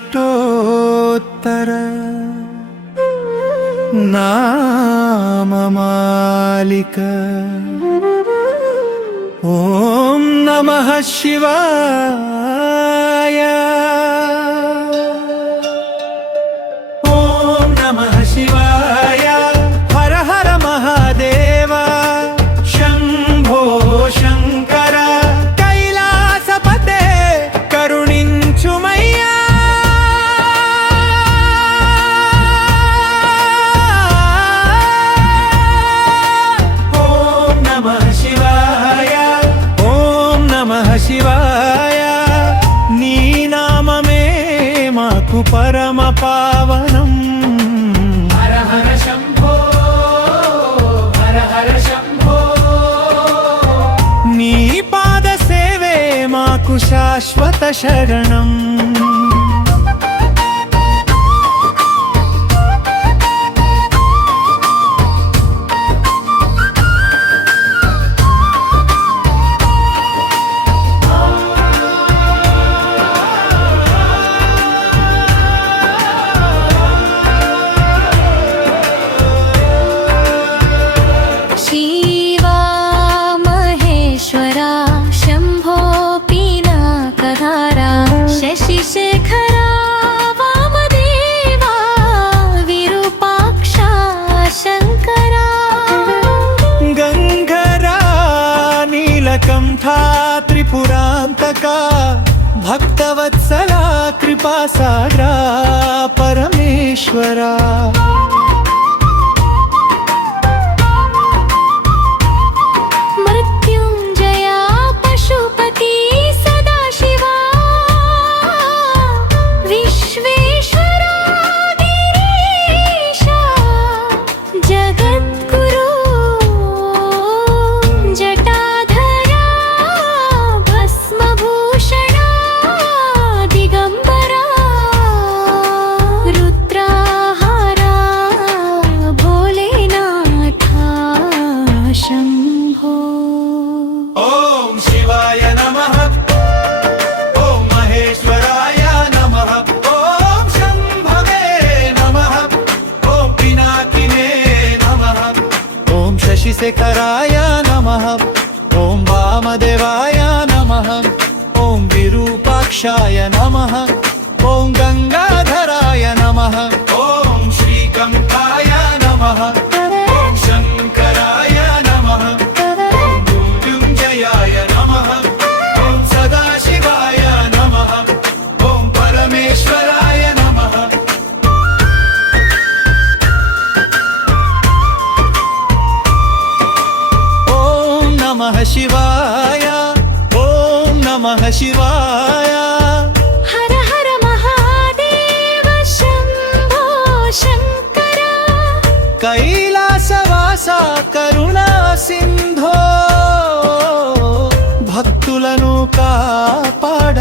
शिवाष्टोत्तर नाममालिका ॐ नमः शिवाय ॐ नमः शिवाय हर हर महादेव शंभो शंकर कैलासपते करुणिंचुमय्या ॐ नमः शिवाय ॐ नमः शिवाय नी नाममे माकु परम पावनम् हर हर शंभो हर हर शंभो नी पाद सेवे माकु शाश्वत शरणम् शशिशेखरा वामदेवा विरूपाक्षा शंकरा गंगरा नीलकंठा त्रिपुरांतका भक्तवत्सला कृपासागरा परमेश्वरा मृत्युंजया पशुपति सदाशिवा विश्वेश्वरा गिरीशा जगद्गुरु जटाधरा भस्मभूषणा दिगंबरा रुद्राहारा भोलेनाथा शंभो ओम शिवाय नमः ओम महेश्वराय नमः ओम शंभवे नमः ओम पिनाकिने नमः ओम शशिशेखराय नमः ओम वामदेवाय नमः ओम विरूपाक्षाय नमः ओम गंगाधराय नमः ओम श्रीकंठाय नमः ओम शंकराय नमः ओम मृत्युंजयाय नमः ओम सदाशिवाय नमः ओम परमेश्वराय नमः ओम नमः शिवाय ओम नमः शिवाय हर हर महादेव शंभो शंकरा कैलासवासा करुणा सिंधो భక్తులను కాపాడ